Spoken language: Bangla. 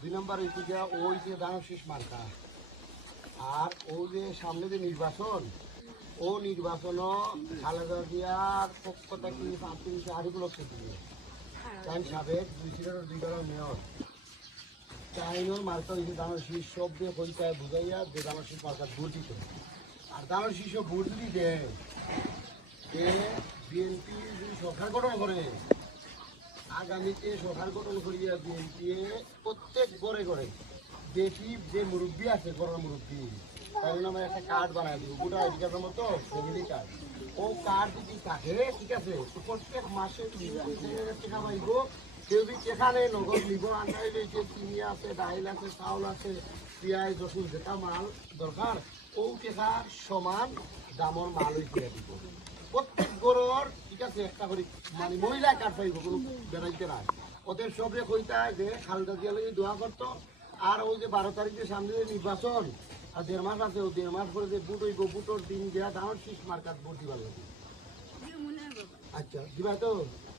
দুই নম্বর হইতে গিয়া ওই যে দানব শীষ মার্কা আর ওই যে সামনে যে নির্বাচন ও নির্বাচন খালেদা জিয়ার পক্ষ থেকে 5-3 লক্ষ দিয়ে তাই সাবেক 2 মেয়র চাইনোর মার্কা হয়েছে দানব শীষ সব দিয়ে পরিচয় বুঝাইয়া যে দানব শীষ মার্কা ভোট দিত আর দানব শীষ ভোট যদি দেয় যে বিএনপি যদি সরকার গঠন করে আগামীতে সরকার গঠন করিয়া বিএনপি প্রত্যেক ঘরে ঘরে দেখি যে মুরব্বী আছে ঘরের মুরব্বী তাই নামে একটা কার্ড বানায় দিব গোটা আইডি কার্ডের মতো ফ্যামিলি কার্ড ও কার্ড যদি থাকে ঠিক আছে তো প্রত্যেক মাসে টাকা পাইব কেউ যদি এখানে নগদ নিব আনটাইলে যে চিনি আছে ডাইল আছে চাউল আছে পেঁয়াজ রসুন যেটা মাল দরকার ও টাকার সমান দামর মাল হইতে দিব প্রত্যেক গরুর ঠিক আছে একটা করে মানে মহিলা কার্ড পাইব কোনো বেড়াইতে নাই ওদের সবরে কইতা যে খালেদা জিয়া লাগি দোয়া করতো আর ওই যে 12 তারিখের সামনে যে নির্বাচন আর 1.5 মাস আছে ও 1.5 মাস পরে যে বুট হইব বুটোর দিন দেওয়া দাঁড় শীষ মার্কাত ভোট দিবার লাগে আচ্ছা দিবা তো